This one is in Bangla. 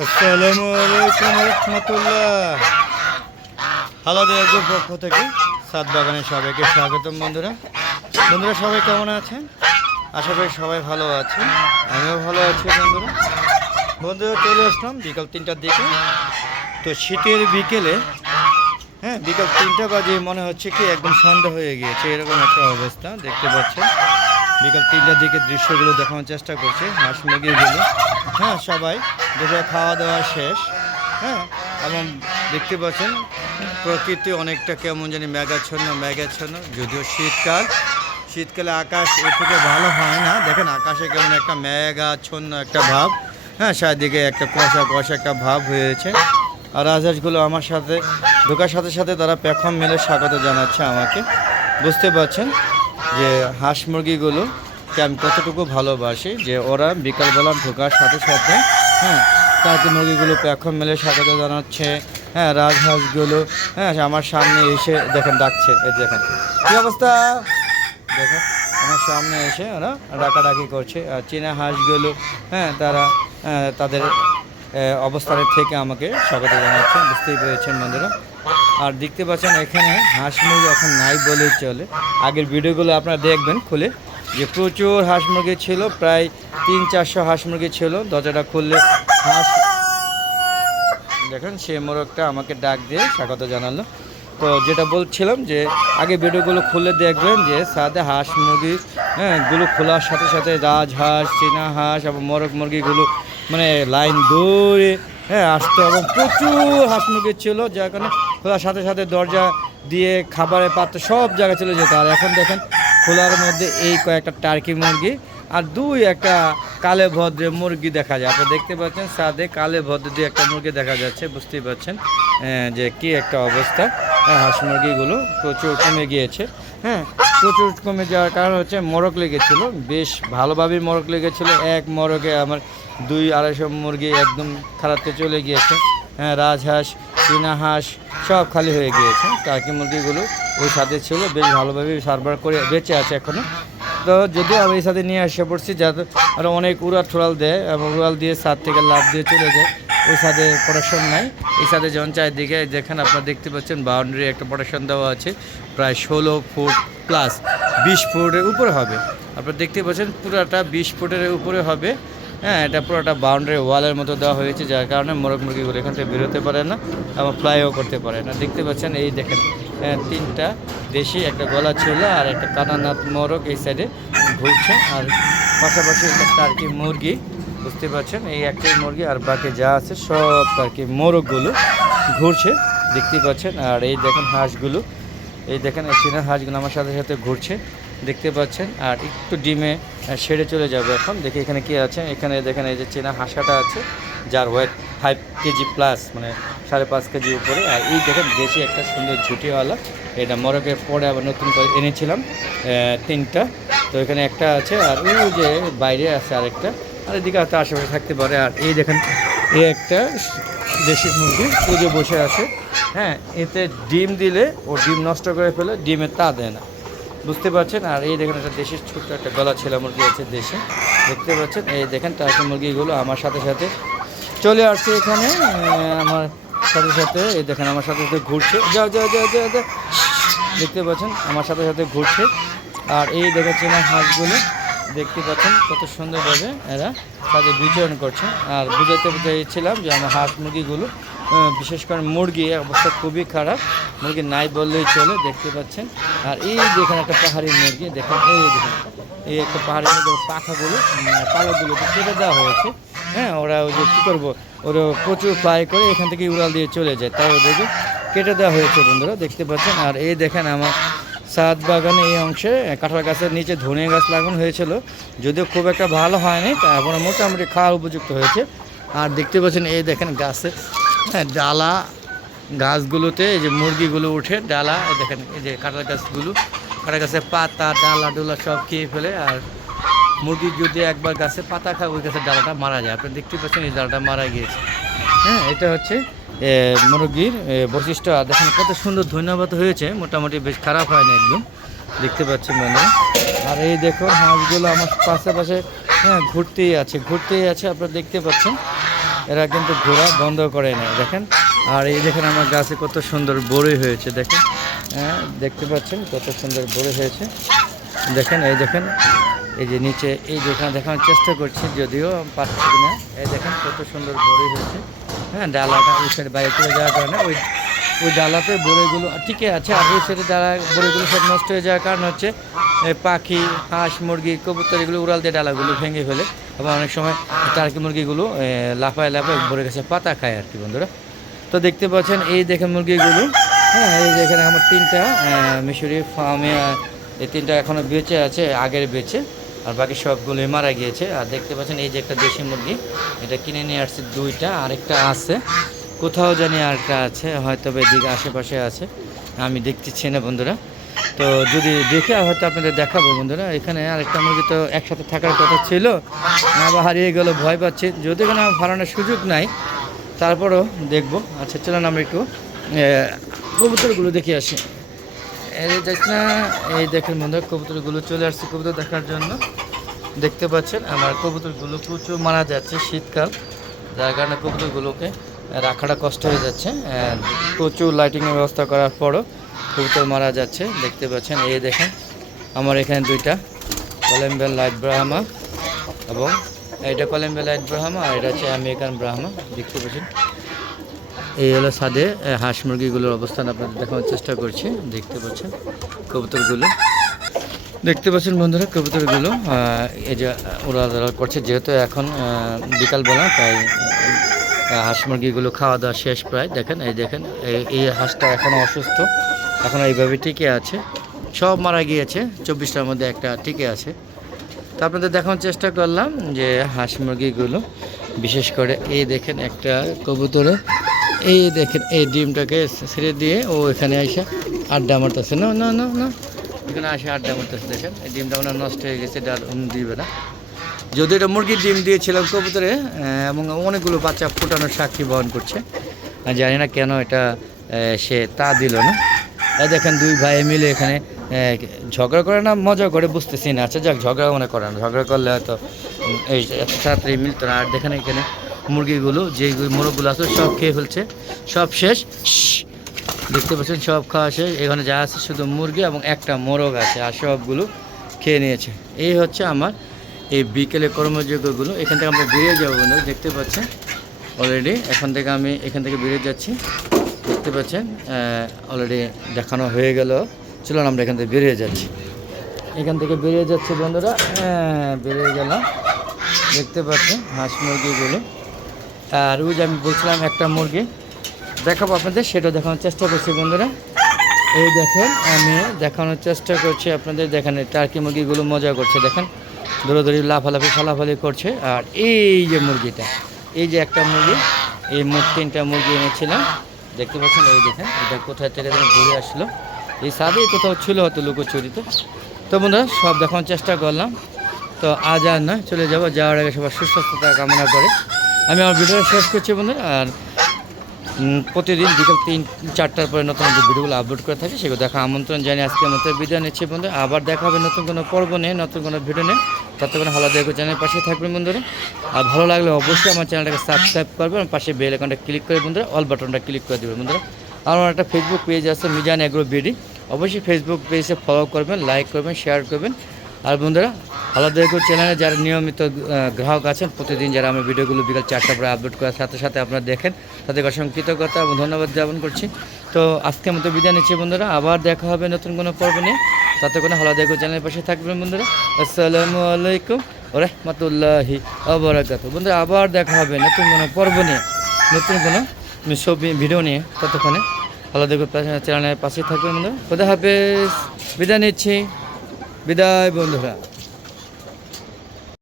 আসসালামু আলাইকুম রহমতুল্লাহ। হ্যালো দেয়াগুর পক্ষ থেকে সাত বাগানের সবাইকে স্বাগতম বন্ধুরা। বন্ধুরা, সবাই কেমন আছেন? আশা করি সবাই ভালো আছেন। আমিও ভালো আছি বন্ধুরা। বন্ধুরা, চলে আসলাম বিকাল তিনটার দিকে। তো শীতের বিকেলে হ্যাঁ বিকাল তিনটা বাজে মনে হচ্ছে কি একদম সন্ধ্যা হয়ে গিয়েছে। এরকম একটা অবস্থা, দেখতে পাচ্ছেন। বিকাল তিনটার দিকে দৃশ্যগুলো দেখানোর চেষ্টা করছে। হাঁস মুরগিগুলো হ্যাঁ সবাই। দুপুরে খাওয়া দাওয়া শেষ হ্যাঁ এবং দেখতে পাচ্ছেন প্রকৃতি অনেকটা কেমন জানি মেঘাচ্ছন্ন মেঘাচ্ছন্ন, যদিও শীতকাল। শীতকালে আকাশ এর থেকে ভালো হয় না, দেখেন আকাশে কেমন একটা মেঘাচ্ছন্ন একটা ভাব হ্যাঁ চারদিকে একটা কুয়াশা কুয়াশা একটা ভাব হয়েছে। আর রাজহাঁসগুলো আমার সাথে, ঢোকার সাথে সাথে তারা পেখম মেলে স্বাগত জানাচ্ছে আমাকে। বুঝতে পারছেন যে হাঁস মুরগিগুলো আমি কতটুকু ভালোবাসি, যে ওরা বিকালবেলা ঢোকার সাথে সাথে হ্যাঁ টার্কি মুরগিগুলো পেখম মেলে স্বাগত জানাচ্ছে। হ্যাঁ রাজহাঁসগুলো হ্যাঁ আমার সামনে এসে দেখেন ডাকছে এই দেখেন। কী অবস্থা? দেখেন আমার সামনে এসে ওরা ডাকাডাকি করছে। আর চীনা হাঁসগুলো হ্যাঁ তারা আহ, তাদের অবস্থানের থেকে আমাকে স্বাগত জানাচ্ছে। বুঝতেই পেরেছেন বন্ধুরা। আর দেখতে পাচ্ছেন এখানে হাঁস মুরগি এখন নাই বলেই চলে। আগের ভিডিওগুলো আপনারা দেখবেন খুলে যে প্রচুর হাঁস মুরগি ছিল, প্রায় তিন চারশো হাঁস মুরগি ছিল। দরজাটা খুললে হাঁস দেখেন সে মোরগটা আমাকে ডাক দিয়ে স্বাগত জানালো। তো যেটা বলছিলাম যে, আগে ভিডিওগুলো খুলে দেখবেন যে সাথে হাঁস মুরগি হ্যাঁ গুলো খোলার সাথে সাথে রাজহাঁস চীনা হাঁস এবং মোরগ মুরগিগুলো মানে লাইন দৌড়ে হ্যাঁ আসতো এবং প্রচুর হাঁস মুরগি ছিল, যার কারণে খোলার সাথে সাথে দরজা দিয়ে খাবারের পাত্র সব জায়গায় চলে যেত। আর এখন দেখেন খোলার মধ্যে এই কয়েকটা টার্কি মুরগি আর দুই একটা কালে ভদ্রে মুরগি দেখা যায়। আপনি দেখতে পাচ্ছেন সাদে কালে ভদ্র দিয়ে একটা মুরগি দেখা যাচ্ছে বুঝতেই পারছেন আহ, যে কি একটা অবস্থা। হ্যাঁ, হাঁস মুরগিগুলো প্রচুর কমে গিয়েছে। হ্যাঁ প্রচুর কমে যাওয়ার কারণ হচ্ছে মরক লেগেছিল বেশ ভালোভাবেই মরক লেগেছিল। এক মরকে আমার দুই আড়াইশো মুরগি একদম খারাপতে চলে গিয়েছে। হ্যাঁ রাজহাঁস চীনা হাঁস সব খালি হয়ে গিয়েছে। টার্কি মুরগিগুলো ওই সাথে ছিল, বেশ ভালোভাবে সার্ভার করে বেঁচে আছে এখনও তো যদিও আমি এই সাথে নিয়ে এসে পড়ছি, যাতে আরও অনেক উড়াল ঠোড়াল দেয় এবং উড়াল দিয়ে ছাদ থেকে লাভ দিয়ে চলে যায়, ওই সাথে প্রোটেকশন নাই। এই সাথে যেমন চারিদিকে যেখানে আপনারা দেখতে পাচ্ছেন বাউন্ডারি একটা প্রোটেকশন দেওয়া আছে, প্রায় ষোলো ফুট প্লাস বিশ ফুটের উপরে হবে। আপনারা দেখতে পাচ্ছেন পুরোটা বিশ ফুটের উপরে হবে। হ্যাঁ এটা পুরোটা বাউন্ডারি ওয়ালের মতো দেওয়া হয়েছে যার কারণে মোরগ মুরগিগুলো এখান থেকে বেরোতে পারে না এবং ফ্লাইও করতে পারে না। দেখতে পাচ্ছেন এই দেখেন হ্যাঁ, তিনটা দেশি একটা গলা ছিল আর একটা কানানাথ মোরগ এই সাইডে ঘুরছে। আর পাশাপাশি একটা টার্কি মুরগি বুঝতে পারছেন? এই একটাই মুরগি আর বাকি যা আছে সব টার্কি মোরগগুলো ঘুরছে দেখতে পাচ্ছেন? আর এই দেখেন হাঁসগুলো এই দেখেন চীনা হাঁসগুলো আমার সাথে সাথে ঘুরছে। দেখতে পাচ্ছেন। আর একটু ডিমে সেরে চলে যাবে এখন। দেখি এখানে কি আছে। এখানে দেখেন, এই যে চেনা হাঁসাটা আছে, যার ওয়েট ফাইভ কেজি প্লাস মানে সাড়ে পাঁচ কেজি উপরে। আর এই দেখেন, দেশি একটা সুন্দর ঝুটিওয়ালা। এটা মরকের পরে আবার নতুন করে এনেছিলাম তিনটা। তো এখানে একটা আছে, আর ওই যে বাইরে আছে আরেকটা। আর এদিকে হয়তো আশেপাশে থাকতে পারে। আর এই দেখেন এই একটা দেশি মুরগি পুজো বসে আছে। হ্যাঁ এতে ডিম দিলে ও ডিম নষ্ট করে ফেলে, ডিমে তা দেয় না। বুঝতে পারছেন? আর এই দেখেন, একটা দেশের ছোট্ট একটা গলা ছেলা মুরগি আছে দেশে। দেখতে পাচ্ছেন? এই দেখেন টার্কি মুরগিগুলো আমার সাথে সাথে চলে আসছে এখানে। আমার সাথে সাথে, এই দেখেন, আমার সাথে সাথে ঘুরছে। যা যা যা যাও যাও। দেখতে পাচ্ছেন? আমার সাথে সাথে ঘুরছে। আর এই দেখেছেন হাঁসগুলো। দেখতে পাচ্ছেন কত সুন্দরভাবে এরা তাদের বিচরণ করছে। আর বুঝাতে চাইছিলাম যে আমার হাঁস মুরগিগুলো বিশেষ করে মুরগি অবস্থা খুবই খারাপ। মুরগি নাই বললেই চলে দেখতে পাচ্ছেন। আর এই দেখেন একটা পাহাড়ি মুরগি দেখেন এই দেখেন এই একটা পাহাড়ি মুরগির পাখাগুলো উম, পালকগুলোকে কেটে দেওয়া হয়েছে। হ্যাঁ ওরা ওই যে কী করব ওরা প্রচুর ফ্লাই করে এখান থেকে উড়াল দিয়ে চলে যায়। তাই ওদেরকে কেটে দেওয়া হয়েছে বন্ধুরা দেখতে পাচ্ছেন। আর এই দেখেন আমার সাত বাগানে এই অংশে কাঁঠাল গাছের নিচে ধনে গাছ লাগানো হয়েছিল। যদিও খুব একটা ভালো হয়নি তা তারপরে মোটামুটি খাওয়ার উপযুক্ত হয়েছে। আর দেখতে পাচ্ছেন এই দেখেন গাছে হ্যাঁ ডালা, গাছগুলোতে এই যে মুরগিগুলো উঠে ডালা দেখেন, এই যে কাঁঠাল গাছগুলো। কাঁঠাল গাছের পাতা, ডালা, ডোলা সব খেয়ে ফেলে, আর মুরগি যদি একবার গাছে পাতা খায়, ওই গাছের ডালাটা মারা যায়। আপনি দেখতে পাচ্ছেন, এই ডালাটা মারা গিয়েছে। হ্যাঁ এটা হচ্ছে মুরগির বৈশিষ্ট্য। দেখেন কত সুন্দর ধন্যবাদ হয়েছে, মোটামুটি বেশ খারাপ হয়নি একদম। দেখতে পাচ্ছেন বন্ধু আর এই দেখুন, হাঁসগুলো আমার পাশে পাশে হ্যাঁ ঘুরতেই আছে ঘুরতেই আছে, আপনারা দেখতে পাচ্ছেন। এরা কিন্তু ঘোরা বন্ধ করে নেয়, দেখেন। আর এই দেখেন আমার গাছে কত সুন্দর বড়ি হয়েছে, দেখেন। হ্যাঁ দেখতে পাচ্ছেন কত সুন্দর বড়ি হয়েছে। দেখেন, এই দেখেন, এই যে নিচে, এই যেখানে দেখানোর চেষ্টা করছি, যদিও পাচ্ছি না। এই দেখেন কত সুন্দর বড়ি হয়েছে। হ্যাঁ ডালাটা ওই সাইড বাইরে চলে যাওয়ার কারণে ওই ওই ডালাতে বড়িগুলো, ঠিকই আছে আর সেটা ডালা, বড়িগুলো সব নষ্ট হয়ে যাওয়ার কারণ হচ্ছে পাখি, হাঁস, মুরগি, কবুতর, এগুলো উড়াল দিয়ে ডালাগুলো ভেঙে ফেলে। এবং অনেক সময় টার্কি মুরগিগুলো লাফায় লাফায় ভরে গেছে পাতা খায় আর কি বন্ধুরা। তো দেখতে পাচ্ছেন, এই দেখেন মুরগিগুলো হ্যাঁ এই দেখেন আমার তিনটা মিশরি ফার্মে এই তিনটা এখনও বেঁচে আছে, আগের বেঁচে, আর বাকি সবগুলোই মারা গিয়েছে। আর দেখতে পাচ্ছেন, এই যে একটা দেশি মুরগি, এটা কিনে নিয়ে আসছে দুইটা, আরেকটা আছে। কোথাও জানি আরেকটা আছে, হয়তো এদিকে আশেপাশে আছে। আমি দেখতেছি না বন্ধুরা। তো যদি দেখে হয়তো আপনাদের দেখাবো বন্ধুরা। এখানে আরেকটা মুরগি তো একসাথে থাকার কথা ছিল। না বা হারিয়ে গেল, ভয় পাচ্ছি। যদি এখানে আমার ফালানোর সুযোগ নাই, তারপরও দেখব। আচ্ছা চলুন আমরা একটু কবুতরগুলো দেখে আসি। এই দেখ না, এই দেখেন বন্ধু কবুতরগুলো চলে আসছে কবুতর দেখার জন্য। দেখতে পাচ্ছেন, আমার কবুতরগুলো প্রচুর মারা যাচ্ছে শীতকাল। যার কারণে কবুতরগুলোকে রাখাটা কষ্ট হয়ে যাচ্ছে। প্রচুর লাইটিংয়ের ব্যবস্থা করার পরও কবুতর মারা যাচ্ছে, দেখতে পাচ্ছেন, এই দেখেন, আমার এখানে দুইটা কলম্বিয়ান লাইট ব্রাহ্মা এবং এটা কলম্বিয়া লাইট ব্রাহ্মা আর এটা হচ্ছে আমেরিকান ব্রাহ্মা দেখতে পাচ্ছেন। এই হলো সাদে হাঁস মুরগিগুলোর অবস্থান আপনাদের দেখানোর চেষ্টা করছি, দেখতে পাচ্ছেন কবুতরগুলো। দেখতে পাচ্ছেন বন্ধুরা কবুতরগুলো এই যে, ওরা করছে যেহেতু এখন বিকালবেলা, তাই হাঁস মুরগিগুলো খাওয়া দাওয়া শেষ প্রায়। দেখেন, এই দেখেন, এই- হাঁসটা এখনও অসুস্থ। এখনও এইভাবে টিকে আছে। সব মারা গিয়েছে, চব্বিশটার মধ্যে একটা টিকে আছে। তো আপনাদের দেখানোর চেষ্টা করলাম যে হাঁস মুরগিগুলো, বিশেষ করে এই দেখেন একটা কবুতরে, এই দেখেন, এই ডিমটাকে ছেড়ে দিয়ে ও এখানে এসে আড্ডা মারতেছে। না না না না, এখানে আসে আড্ডা মারতেছে, দেখেন, এই ডিমটা ওনার নষ্ট হয়ে গেছে ডাল দিবে না। যদি এটা মুরগির ডিম দিয়েছিলাম কবুতরে এবং অনেকগুলো বাচ্চা ফোটানোর সাক্ষী বহন করছে। জানি না কেন এটা সে তা দিল না। দেখেন দুই ভাই মিলে এখানে ঝগড়া করে না, মজা করে, বুঝতেছি না। আচ্ছা যাক, ঝগড়া মনে করে না। ঝগড়া করলে হয়তো এই তাড়াতাড়ি মিলতো না। আর দেখেন এখানে মুরগিগুলো যেগুলো মোরগগুলো আছে, সব খেয়ে ফেলছে। সব শেষ। দেখতে পাচ্ছেন, সব খাওয়া শেষ। এখানে যা আছে, শুধু মুরগি এবং একটা মোরগ আছে, আর সবগুলো খেয়ে নিয়েছে। এই হচ্ছে আমার এই বিকেলে কর্মযোগ্যগুলো, এখান থেকে আমরা বেরিয়ে যাব বন্ধু দেখতে পাচ্ছেন? অলরেডি এখান থেকে আমি এখান থেকে বেরিয়ে যাচ্ছি, দেখতে পাচ্ছেন? অলরেডি দেখানো হয়ে গেল। চলুন আমরা এখান থেকে বেরিয়ে যাচ্ছি। এখান থেকে বেরিয়ে যাচ্ছে বন্ধুরা হ্যাঁ বেরিয়ে গেলাম। দেখতে পাচ্ছেন হাঁস মুরগিগুলো। আর ওই যে আমি বলছিলাম একটা মুরগি, দেখাবো আপনাদের সেটা দেখানোর চেষ্টা করছি বন্ধুরা। এই দেখেন, আমি দেখানোর চেষ্টা করছি আপনাদের, দেখেন টার্কি মুরগিগুলো মজা করছে, দেখেন। দৌড়াদৌড়ি, লাফালাফি, ফালাফালি করছে। আর এই যে মুরগিটা, এই যে একটা মুরগি, এই মোট তিনটা মুরগি এনেছিলাম। দেখতে পাচ্ছেন, এই দেখেন, এটা কোথায় থেকে যেন ঘুরে আসলো। এই সাদেই কোথাও ছিল হয়তো লুকোচুরিতে। তো বন্ধুরা, সব দেখানোর চেষ্টা করলাম। তো আজ আর নয়, চলে যাব। যাওয়ার আগে সবার সুস্বাস্থ্যতা কামনা করে। আমি আমার ভিডিওটা শেষ করছি বন্ধুরা, আর প্রতিদিন বিকেল তিন, চারটার পরে নতুন যে ভিডিওগুলো আপলোড করে থাকি, সেগুলো দেখা আমন্ত্রণ জানিয়ে আজকে মতো বিদায় নিচ্ছি বন্ধু। আবার দেখা হবে নতুন কোনো পর্ব নিয়ে, নতুন কোনো ভিডিও নিয়ে। ততক্ষণ হালা দেখো চ্যানেলের পাশে থাকবেন বন্ধুরা। আর ভালো লাগলে অবশ্যই আমার চ্যানেলটাকে সাবস্ক্রাইব করবেন পাশে বেল আইকনটা ক্লিক করে বন্ধুরা অল বাটনটা ক্লিক করে দেবেন বন্ধুরা। আর আমার একটা ফেসবুক পেজ আছে, মিজান এগ্রো বিডি অবশ্যই ফেসবুক পেজে ফলো করবেন লাইক করবেন শেয়ার করবেন। আর বন্ধুরা আলাদা এগ্রো চ্যানেলে যারা নিয়মিত গ্রাহক আছেন, প্রতিদিন যারা আমার ভিডিওগুলো বিকাল চারটা পরে আপলোড করার সাথে সাথে আপনারা দেখেন তাদের অসংখ্য কৃতজ্ঞতা এবং ধন্যবাদ জ্ঞাপন করছি। তো আজকের মতো বিদায় নিচ্ছি বন্ধুরা, আবার দেখা হবে নতুন কোনো পর্ব নিয়ে। ততক্ষণে হালাদা এগ্রো চ্যানেলের পাশে থাকবেন বন্ধুরা। আসসালামু আলাইকুম রহমতুল্লাহি আবরাকাত বন্ধুরা, আবার দেখা হবে নতুন কোনো পর্ব নিয়ে, নতুন কোনো ছবি, ভিডিও নিয়ে। ততক্ষণে আলাদা এগ্রো চ্যানেলের পাশে থাকবেন বন্ধুরা। খোদা হাফেজ। বিদায় নিচ্ছি। বিদায় বন্ধুরা।